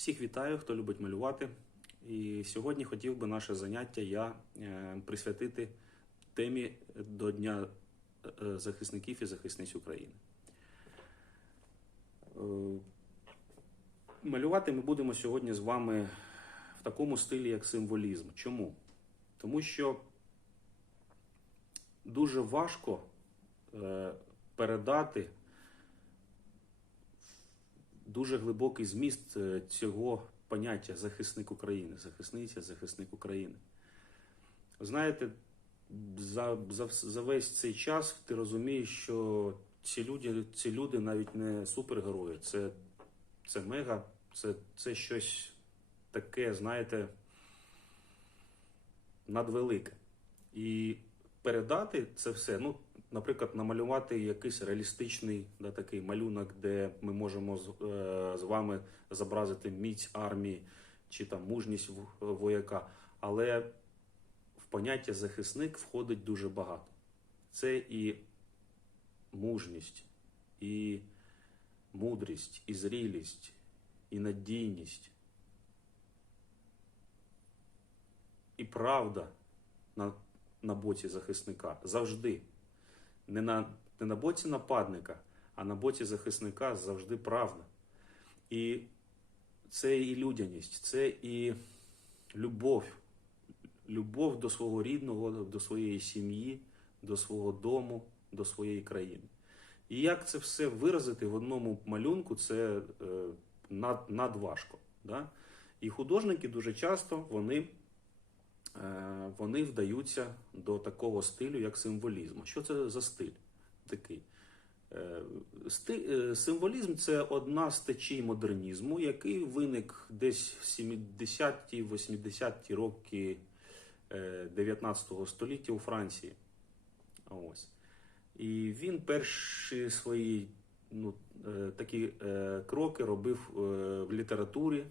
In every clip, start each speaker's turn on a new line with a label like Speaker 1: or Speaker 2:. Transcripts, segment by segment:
Speaker 1: Всіх вітаю, хто любить малювати. І сьогодні хотів би наше заняття я е, присвятити темі до Дня е, захисників і захисниць України. Е, Малювати ми будемо сьогодні з вами в такому стилі, як символізм. Чому? Тому що дуже важко передати дуже глибокий зміст е, цього поняття захисник України, захисниця, захисник України. Знаєте, за, за, за весь цей час ти розумієш, що ці люди, ці люди навіть не супергерої, це, це мега, це, це щось таке, знаєте, надвелике. І передати це все, ну, наприклад, намалювати якийсь реалістичний да, такий малюнок, де ми можемо з, е, з вами зобразити міць армії чи там мужність вояка. Але в поняття захисник входить дуже багато. Це і мужність, і мудрість, і зрілість, і надійність, і правда на, на боці захисника завжди. Не на, не на боці нападника, а на боці захисника завжди правда. І це і людяність, це і любов. Любов до свого рідного, до своєї сім'ї, до свого дому, до своєї країни. І як це все виразити в одному малюнку, це е, над, надважко. Да? І художники дуже часто вони, вони вдаються до такого стилю, як символізм. Що це за стиль такий? Е, е, Символізм це одна з течій модернізму, який виник десь в 70-ті, 80-ті роки е, 19 століття у Франції. Ось. І він перші свої ну, е, такі е, кроки робив е, в літературі.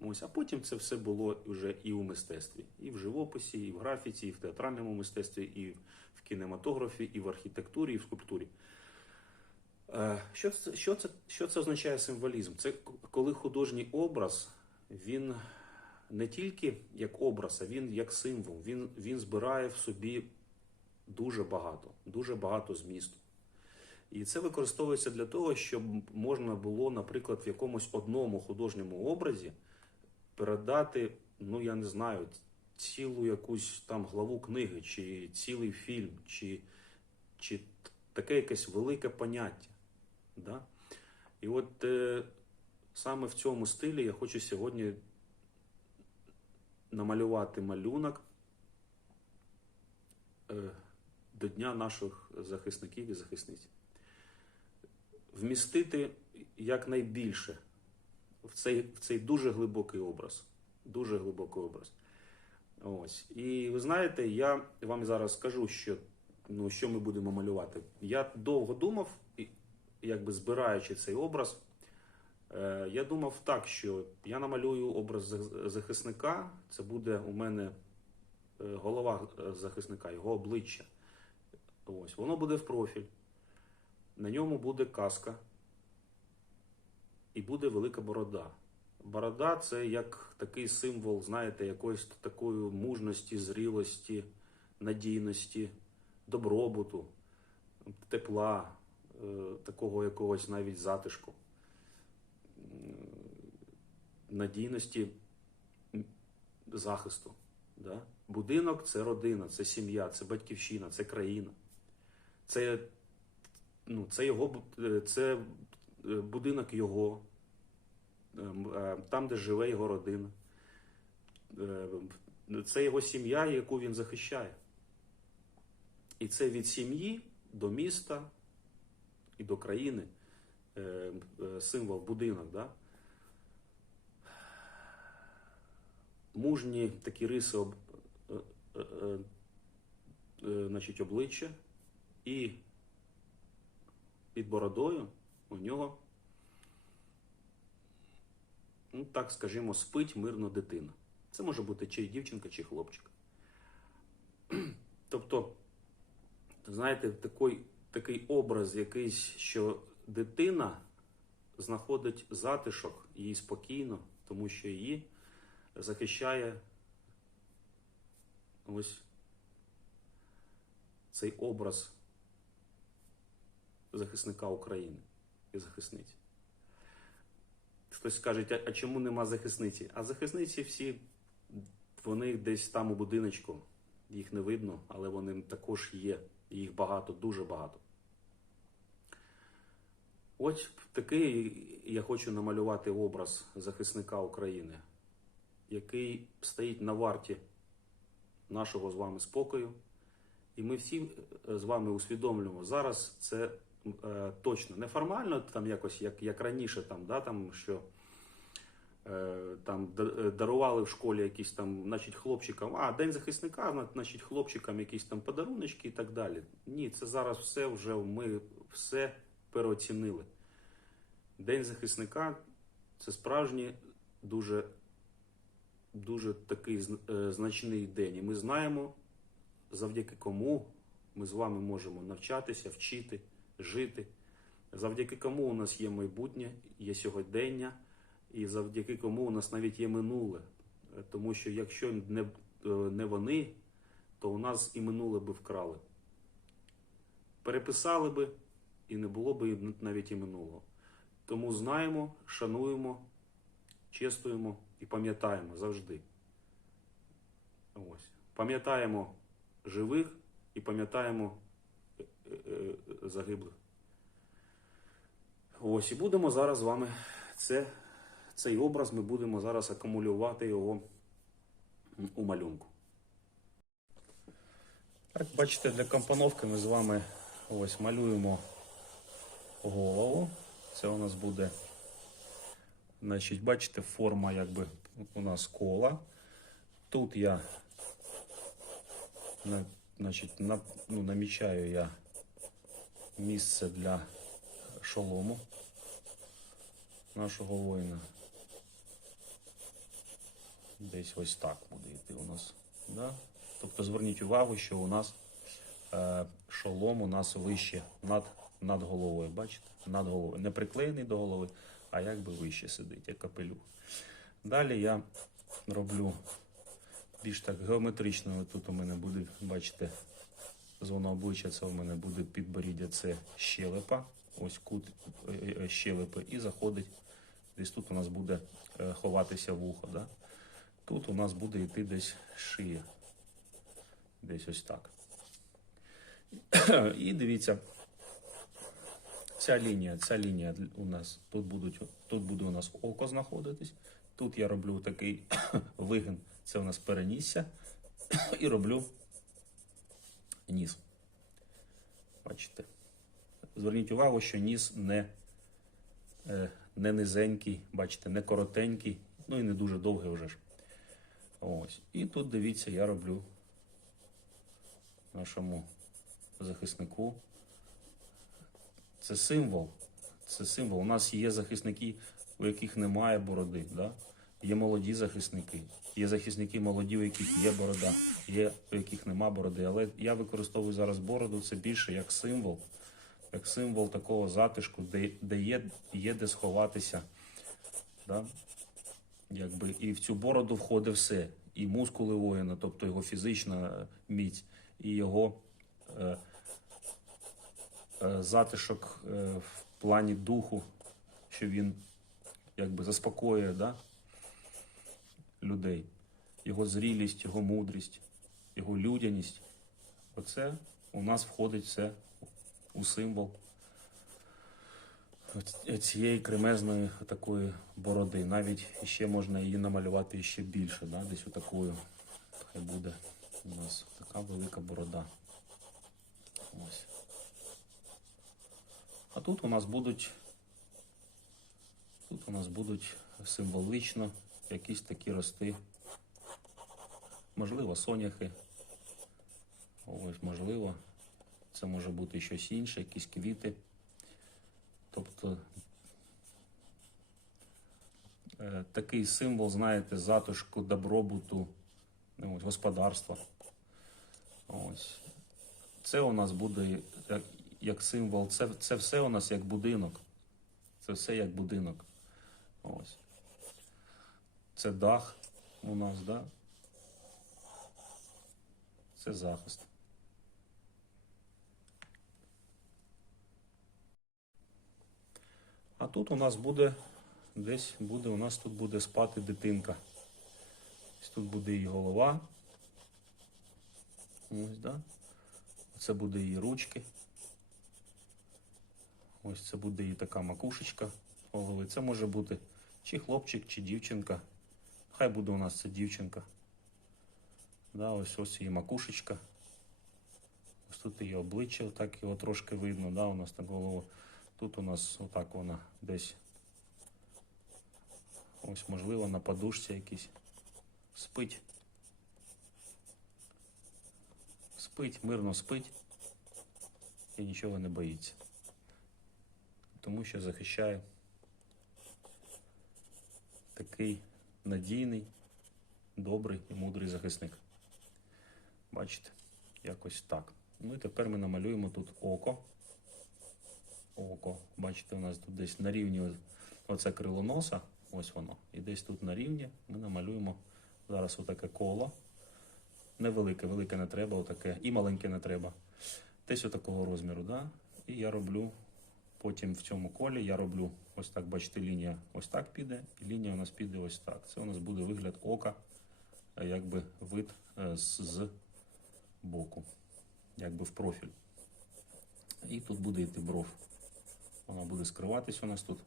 Speaker 1: Ось, а потім це все було вже і у мистецтві, і в живописі, і в графіці, і в театральному мистецтві, і в кінематографі, і в архітектурі, і в скульптурі. Е, Що це, що це, що це означає символізм? Це коли художній образ, він не тільки як образ, а він як символ. Він, він збирає в собі дуже багато, дуже багато змісту. І це використовується для того, щоб можна було, наприклад, в якомусь одному художньому образі передати, ну я не знаю, цілу якусь там главу книги, чи цілий фільм, чи, чи таке якесь велике поняття. Да? І от е, саме в цьому стилі я хочу сьогодні намалювати малюнок е, до Дня наших захисників і захисниць. Вмістити якнайбільше в цей, в цей дуже глибокий образ. Дуже глибокий образ. Ось. І ви знаєте, я вам зараз скажу, що, ну, що ми будемо малювати. Я довго думав, якби збираючи цей образ, е, я думав так, що я намалюю образ захисника, це буде у мене е, голова е, захисника, його обличчя. Ось, воно буде в профіль. На ньому буде каска і буде велика борода. Борода це як такий символ, знаєте, якоїсь такої мужності, зрілості, надійності, добробуту, тепла, е, такого якогось навіть затишку, надійності захисту. Да? Будинок це родина, це сім'я, це батьківщина, це країна. Це, ну, це, його, е, це е, будинок його, там, де живе його родина. Е, Це його сім'я, яку він захищає. І це від сім'ї до міста і до країни е, е, символ, будинок. Да? Мужні такі риси об, е, е, е, е, значить, обличчя і під бородою у нього, ну так скажімо, спить мирно дитина. Це може бути чи дівчинка, чи хлопчик. Тобто, знаєте, такий, такий образ якийсь, що дитина знаходить затишок, їй спокійно, тому що її захищає ось цей образ захисника України і захисниці. Хтось скаже, а, чому нема захисниці? А захисниці всі, вони десь там у будиночку, їх не видно, але вони також є. Їх багато, дуже багато. Ось такий я хочу намалювати образ захисника України, який стоїть на варті нашого з вами спокою. І ми всі е, з вами усвідомлюємо, зараз це е, точно не формально, там якось як, як раніше, там, да, там, що е, там е, дарували в школі якісь там, значить, хлопчикам, а День захисника, значить, хлопчикам якісь там подаруночки і так далі. Ні, це зараз все вже ми все переоцінили. День захисника це справжній дуже, дуже такий значний день. І ми знаємо, завдяки кому ми з вами можемо навчатися, вчити, жити, завдяки кому у нас є майбутнє, є сьогодення, і завдяки кому у нас навіть є минуле. Тому що якщо не, е, не вони, то у нас і минуле би вкрали. Переписали би, і не було би навіть і минулого. Тому знаємо, шануємо, чествуємо і пам'ятаємо завжди. Ось. Пам'ятаємо живих і пам'ятаємо загиблих. Ось і будемо зараз з вами це, цей образ ми будемо зараз акумулювати його у малюнку. Так, бачите, для компоновки ми з вами ось малюємо голову. Це у нас буде, значить, бачите, форма якби у нас кола. Тут я значить, на, ну, намічаю я місце для шолому нашого воїна. Десь ось так буде йти у нас. Да? Тобто зверніть увагу, що у нас е, шолом у нас вище над, над головою. Бачите? Над головою. Не приклеєний до голови, а якби вище сидить, як капелюх. Далі я роблю більш так геометрично. Тут у мене буде, бачите, зона обличчя це у мене буде підборіддя, це щелепа. Ось кут е, е, щелепи і заходить. Десь тут у нас буде е, ховатися вухо. Да? Тут у нас буде йти десь шия. Десь ось так. І дивіться, ця лінія, ця лінія у нас тут будуть, тут буде у нас око знаходитись. Тут я роблю такий вигин, це у нас перенісся, і роблю ніс. Бачите. Зверніть увагу, що ніс не, е, не низенький, бачите, не коротенький, ну і не дуже довгий вже ж. Ось. І тут дивіться, я роблю нашому захиснику. Це символ. Це символ. У нас є захисники, у яких немає бороди. Да? Є молоді захисники, є захисники молоді, у яких є борода, є у яких нема бороди. Але я використовую зараз бороду це більше як символ, як символ такого затишку, де, де є, є де сховатися. Да? Якби, і в цю бороду входить все. І мускули воїна, тобто його фізична міць, і його е, е, затишок е, в плані духу, що він якби заспокоює да, людей, його зрілість, його мудрість, його людяність. Оце у нас входить все у символ цієї кремезної такої бороди. Навіть ще можна її намалювати ще більше, да? десь отакою. Хай буде у нас така велика борода. Ось. А тут у нас будуть тут у нас будуть символічно якісь такі рости. Можливо, соняхи. Ось, можливо, це може бути щось інше, якісь квіти. Тобто е, такий символ, знаєте, затишку, добробуту, ось, господарства. Ось. Це у нас буде як, як символ, це, це все у нас як будинок. Це все як будинок. Ось. Це дах у нас, да? Це захист. А тут у нас буде десь буде, у нас тут буде спати дитинка. Ось тут буде її голова. Ось, да? Це буде її ручки. Ось це буде її така макушечка голови. Це може бути чи хлопчик, чи дівчинка. Хай буде у нас це дівчинка. Да, ось ось її макушечка. Ось тут її обличчя, так його трошки видно, да, у нас так голова. Тут у нас отак вона десь. Ось, можливо, на подушці якійсь. Спить. Спить, мирно спить і нічого не боїться. Тому що захищає такий надійний, добрий і мудрий захисник. Бачите, якось так. Ну і тепер ми намалюємо тут око. Око. Бачите, у нас тут десь на рівні оце крило носа, ось воно. І десь тут на рівні ми намалюємо зараз отаке коло. Невелике, велике не треба, отаке, і маленьке не треба. Десь отакого розміру, да? І я роблю потім в цьому колі я роблю ось так, бачите, лінія ось так піде, і лінія у нас піде ось так. Це у нас буде вигляд ока, е, якби вид е, з, з боку, якби в профіль. І тут буде йти бров. Вона буде скриватись у нас тут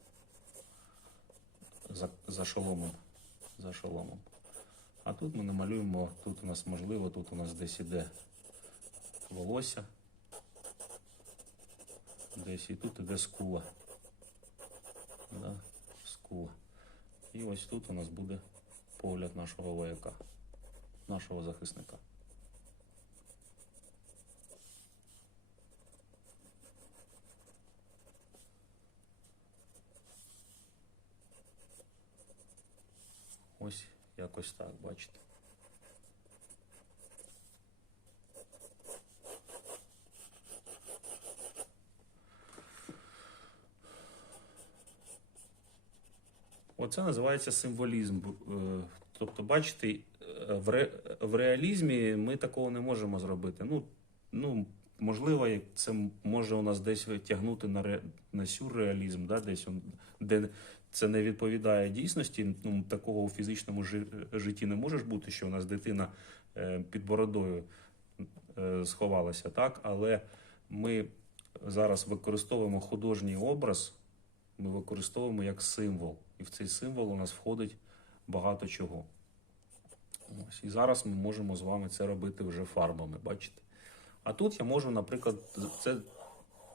Speaker 1: за, за шоломом. За шоломом. А тут ми намалюємо, тут у нас можливо, тут у нас десь іде волосся. Десь і тут іде скула. Да, скула. І ось тут у нас буде погляд нашого вояка, нашого захисника. Ось якось так, бачите. Оце називається символізм. Е, Тобто, бачите, е, в, ре, в реалізмі ми такого не можемо зробити. Ну, ну можливо, це може у нас десь тягнути на, ре, на сюрреалізм, да, десь он, де це не відповідає дійсності. Ну, такого у фізичному жи- житті не може бути, що у нас дитина е, під бородою сховалася, так? Але ми зараз використовуємо художній образ, ми використовуємо як символ. І в цей символ у нас входить багато чого. Ось. І зараз ми можемо з вами це робити вже фарбами, бачите? А тут я можу, наприклад, це,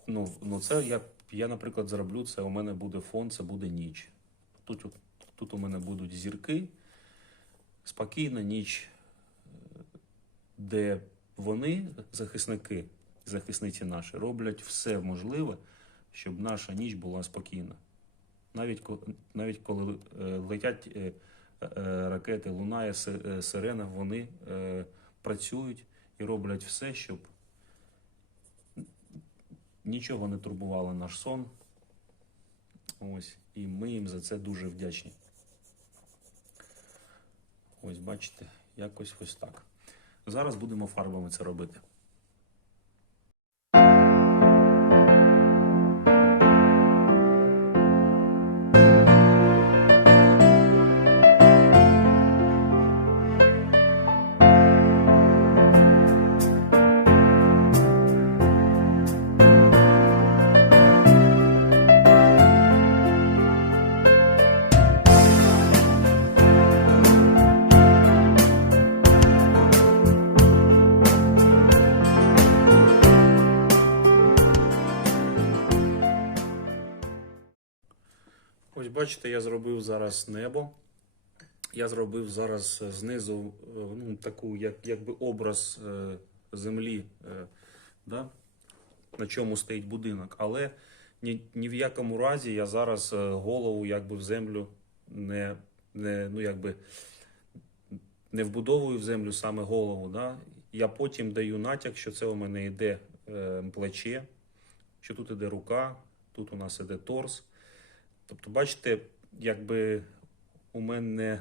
Speaker 1: ну, ну це я, я, наприклад, зроблю, це у мене буде фон, це буде ніч. Тут, тут у мене будуть зірки, спокійна ніч, е, де вони, захисники, захисниці наші, роблять все можливе, щоб наша ніч була спокійна. Навіть, навіть коли е, летять е, е, ракети, лунає сирена, вони працюють і роблять все, щоб нічого не турбувало наш сон. Ось, і ми їм за це дуже вдячні. Ось, бачите, якось ось так. Зараз будемо фарбами це робити. Бачите, я зробив зараз небо. Я зробив зараз е, знизу е, ну, таку, як, якби образ е, землі, да? на чому стоїть будинок. Але ні, ні в якому разі я зараз голову якби в землю не, не, ну, якби, не вбудовую в землю саме голову. Да? Я потім даю натяк, що це у мене йде плече, що тут іде рука, тут у нас іде торс. Тобто, бачите, якби у мене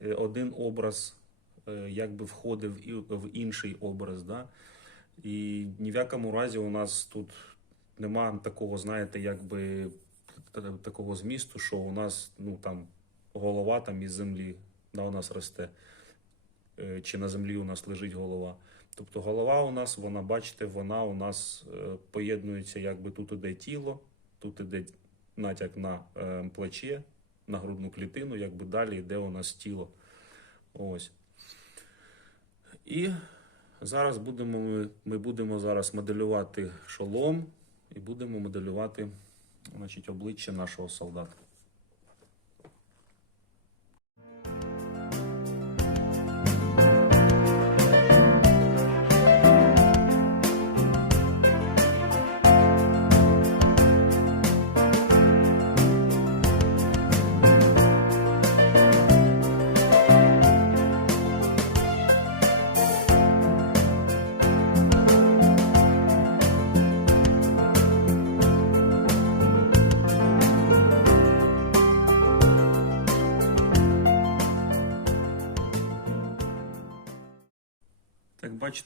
Speaker 1: е, один образ е, якби входив в інший образ. Да? І ні в якому разі у нас тут нема такого, знаєте, якби такого змісту, що у нас ну, там, голова там із землі да, у нас росте, е, чи на землі у нас лежить голова. Тобто голова у нас, вона, бачите, вона у нас поєднується, якби тут іде тіло, тут іде натяк на плече, на грудну клітину, якби далі йде у нас тіло. Ось. І зараз будемо ми, будемо зараз моделювати шолом і будемо моделювати значить, обличчя нашого солдата.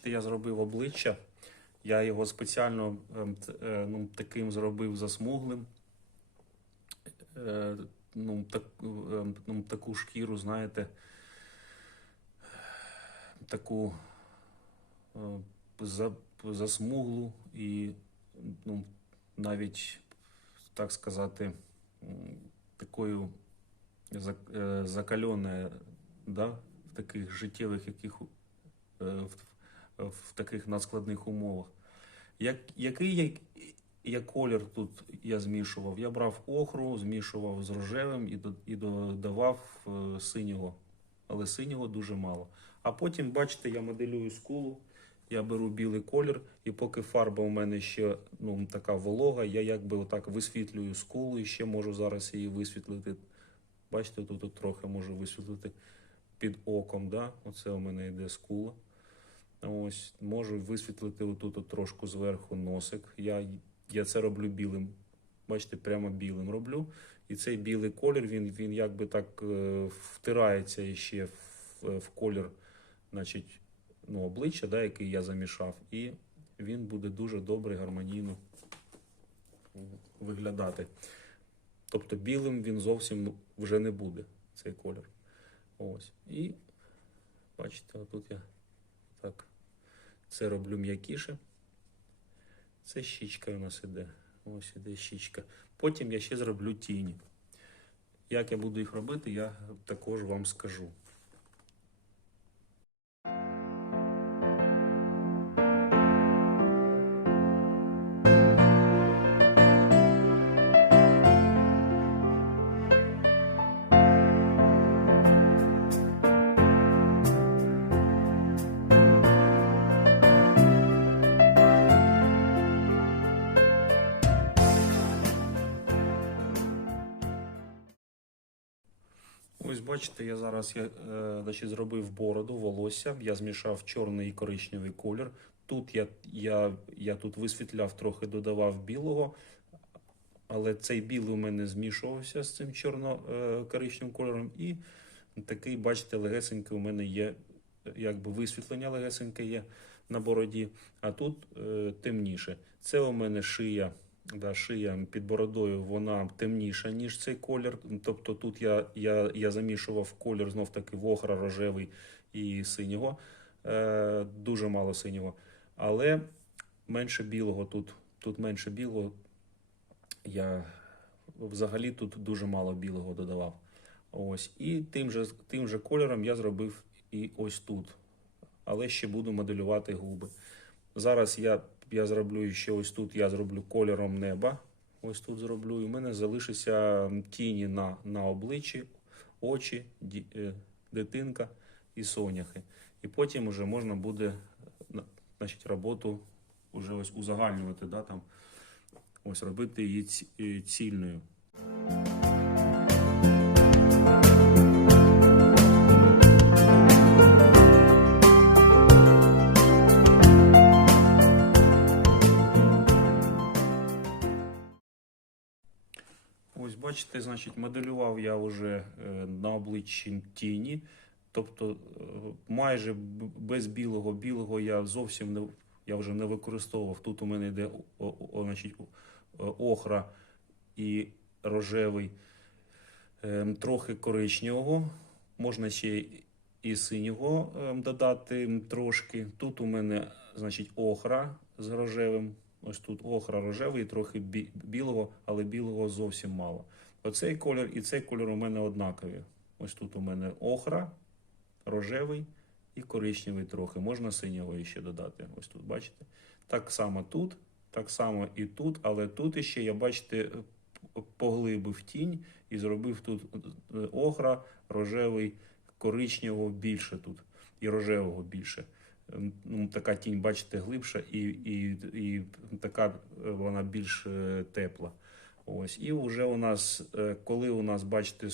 Speaker 1: Бачите, я зробив обличчя. Я його спеціально т- е, ну, таким зробив засмуглим. Е, Ну, так, ну, таку шкіру, знаєте, таку е, засмуглу і ну, навіть, так сказати, такою зак- е, да, в таких життєвих яких е, в, таких надскладних умовах. Як, який я, я колір тут я змішував? Я брав охру, змішував з рожевим і, до- і додавав е, синього, але синього дуже мало. А потім, бачите, я моделюю скулу, я беру білий колір, і поки фарба у мене ще ну, така волога, я якби отак висвітлюю скулу і ще можу зараз її висвітлити. Бачите, тут, тут трохи можу висвітлити під оком. Да? Оце у мене йде скула. Ось, можу висвітлити отут от трошку зверху носик. Я, я це роблю білим. Бачите, прямо білим роблю. І цей білий колір, він, він якби так е, втирається ще в, в колір, значить, ну, обличчя, да, який я замішав. І він буде дуже добре, гармонійно виглядати. Тобто білим він зовсім вже не буде, цей колір. Ось. І бачите, отут я. Це роблю м'якіше. Це щічка у нас іде. Ось іде щічка. Потім я ще зроблю тіні. Як я буду їх робити, я також вам скажу. Бачите, я зараз я, е, значить, зробив бороду, волосся. Я змішав чорний і коричневий колір. Тут я, я, я тут висвітляв, трохи додавав білого, але цей білий у мене змішувався з цим чорно-коричневим кольором. І такий, бачите, легесенький у мене є, якби висвітлення легесеньке є на бороді, а тут е, темніше. Це у мене шия. Да, шия під бородою вона темніша, ніж цей колір. Тобто тут я, я, я замішував колір знов таки вохра, рожевий і синього. Е, дуже мало синього. Але менше білого тут. Тут менше білого. Я взагалі тут дуже мало білого додавав. Ось. І тим же, тим же кольором я зробив і ось тут. Але ще буду моделювати губи. Зараз я, я зроблю ще ось тут, я зроблю кольором неба. Ось тут зроблю. І в мене залишиться тіні на, на обличчі, очі, ді- е, дитинка і соняхи. І потім вже можна буде на- значить, роботу вже ось узагальнювати, да, там, ось робити її е, цільною. Бачите, значить, моделював я вже е, на обличчі тіні. Тобто е, майже без білого. Білого я зовсім не, я вже не використовував. Тут у мене йде о, о, значить, охра і рожевий, ем, трохи коричневого. Можна ще і синього ем, додати трошки. Тут у мене, значить, охра з рожевим. Ось тут охра рожевий, трохи бі- білого, але білого зовсім мало. Оцей колір і цей колір у мене однакові. Ось тут у мене охра, рожевий і коричневий трохи. Можна синього ще додати. Ось тут, бачите? Так само тут, так само і тут, але тут іще я, бачите, поглибив тінь і зробив тут е, охра, рожевий, коричневого більше тут, і рожевого більше. Ну, така тінь, бачите, глибша і, і, і така е, вона більш е, тепла. Ось. І вже у нас, е, коли у нас, бачите,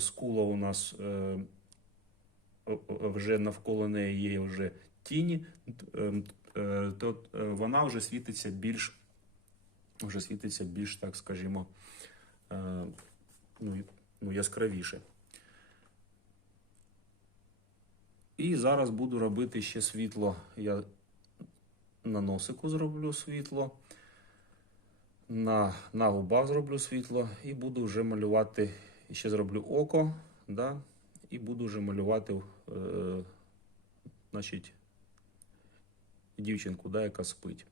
Speaker 1: скула у нас вже навколо неї є вже тіні, ем, то вона вже світиться більш, вже світиться більш, так скажімо, ну, ну, яскравіше. І зараз буду робити ще світло. Я на носику зроблю світло, на, на губах зроблю світло, і буду вже малювати. Ще зроблю око, да, і буду вже малювати е, значить, дівчинку, да, яка спить.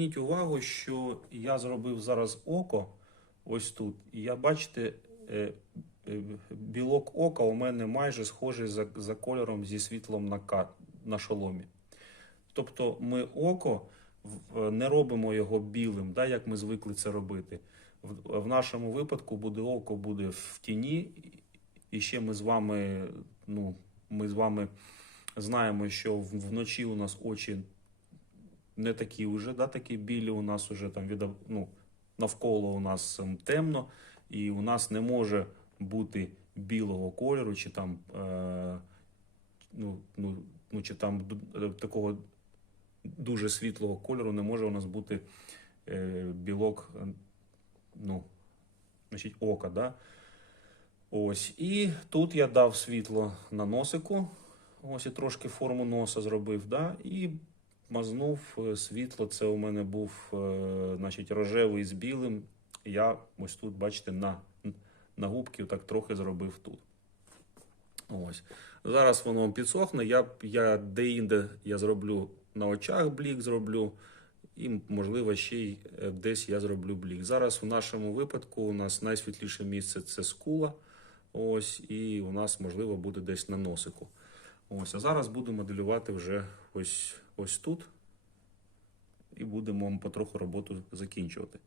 Speaker 1: Зверніть увагу, що я зробив зараз око ось тут. І я бачите, е, е, білок ока у мене майже схожий за, за кольором зі світлом на, ка- на шоломі. Тобто ми око не робимо його білим, да, як ми звикли це робити. В, в нашому випадку буде око буде в тіні, і ще ми з вами, ну, ми з вами знаємо, що вночі у нас очі не такі вже, да, такі білі у нас уже там від, ну, навколо у нас ем, темно, і у нас не може бути білого кольору, чи там, е, ну, ну, ну, чи там е, такого дуже світлого кольору не може у нас бути е, білок, е, ну, значить, ока, да? Ось. І тут я дав світло на носику. Ось і трошки форму носа зробив, да? і мазнув е, світло. Це у мене був е, значить, рожевий з білим. Я ось тут, бачите, на, на губки так трохи зробив тут. Ось. Зараз воно підсохне. Я, я де-інде я зроблю на очах блік зроблю. І, можливо, ще й е, десь я зроблю блік. Зараз в нашому випадку у нас найсвітліше місце це скула. Ось, і у нас, можливо, буде десь на носику. Ось, а зараз буду моделювати вже ось, ось тут. І будемо потроху роботу закінчувати.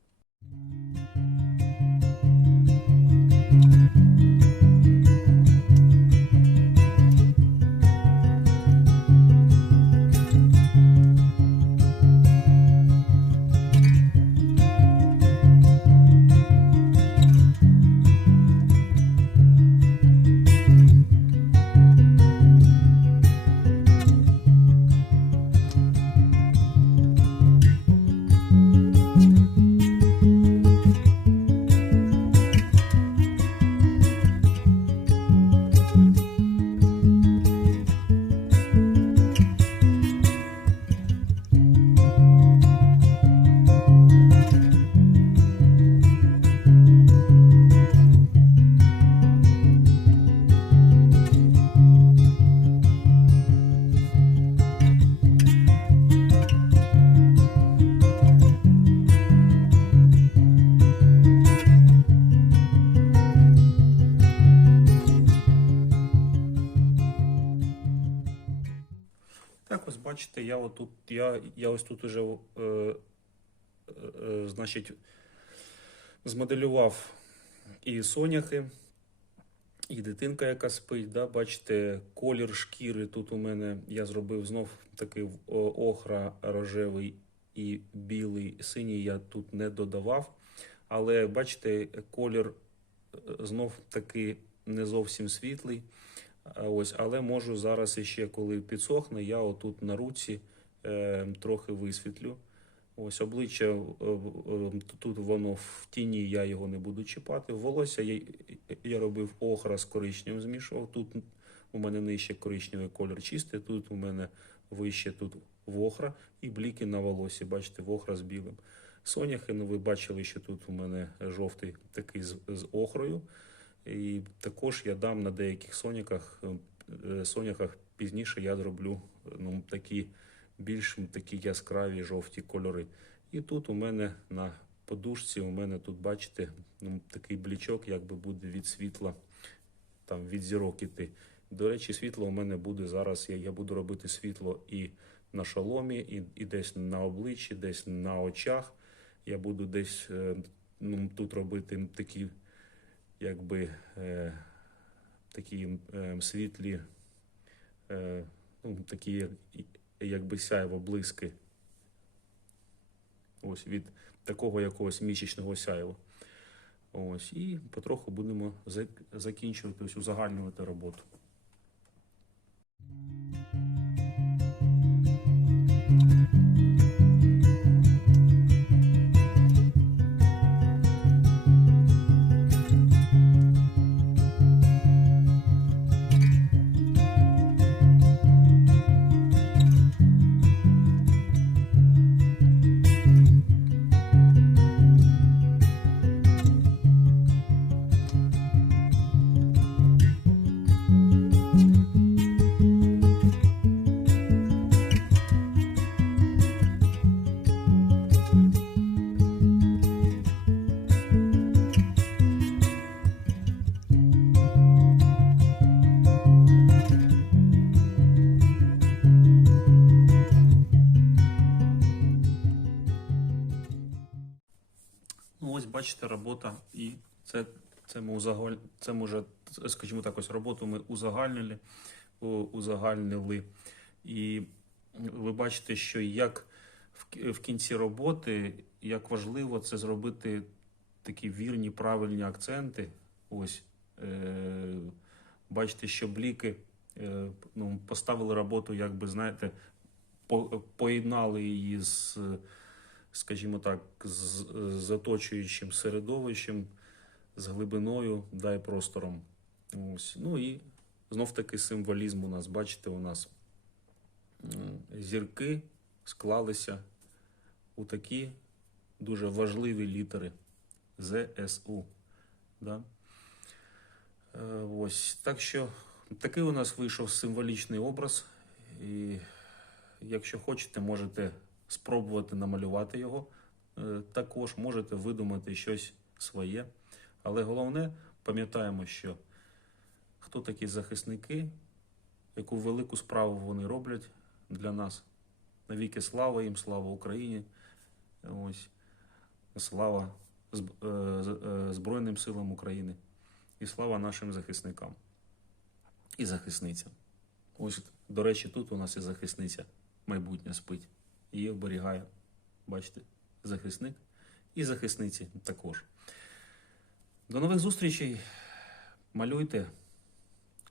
Speaker 1: Бачите, я отут, я, я ось тут уже, е, е, е, значить, змоделював і соняхи, І дитинка, яка спить, да, бачите, колір шкіри тут у мене я зробив знов такий охра рожевий і білий, синій я тут не додавав. Але бачите, колір е, знов таки не зовсім світлий. Ось, але можу зараз іще, коли підсохне, я отут на руці е, трохи висвітлю. Ось обличчя е, е, тут воно в тіні, я його не буду чіпати. Волосся я, я робив охра з коричневим змішував. Тут у мене нижче коричневий колір чистий, тут у мене вище тут вохра і бліки на волосі. Бачите, вохра з білим. Соняхи, ну ви бачили, що тут у мене жовтий такий з, з охрою. І також я дам на деяких соняках, е, соняхах пізніше я зроблю ну, такі більш такі яскраві жовті кольори. І тут у мене на подушці, у мене тут, бачите, ну, такий блічок, якби буде від світла, там від зірок іти. До речі, світло у мене буде зараз. Я, я буду робити світло і на шоломі, і, і десь на обличчі, десь на очах. Я буду десь е, ну, тут робити такі, якби е, такі е, світлі, е, ну, такі якби сяйво блиски. Ось від такого якогось місячного сяєва. Ось, і потроху будемо закінчувати, ось узагальнювати роботу. Ну, ось бачите, робота, і це, це ми узагаль... це ми вже, скажімо так, ось роботу ми узагальнили, узагальнили. І ви бачите, що як в в кінці роботи, як важливо це зробити такі вірні, правильні акценти. Ось е, бачите, що бліки е, ну, поставили роботу, якби знаєте, по, поєднали її з, скажімо так, з, з оточуючим середовищем, з глибиною, да, і простором. Ось. Ну і знов таки символізм у нас, бачите, у нас зірки склалися у такі дуже важливі літери ЗСУ. Да? Е, Ось. Так що такий у нас вийшов символічний образ. І якщо хочете, можете спробувати намалювати його. Е, Також можете видумати щось своє. Але головне, пам'ятаємо, що хто такі захисники, яку велику справу вони роблять для нас. Навіки слава їм, слава Україні. Ось. Слава е, е, Збройним силам України. І слава нашим захисникам і захисницям. Ось, до речі, тут у нас і захисниця майбутня спить. Її оберігає. Бачите, захисник і захисниці також. До нових зустрічей. Малюйте.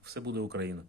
Speaker 1: Все буде Україна.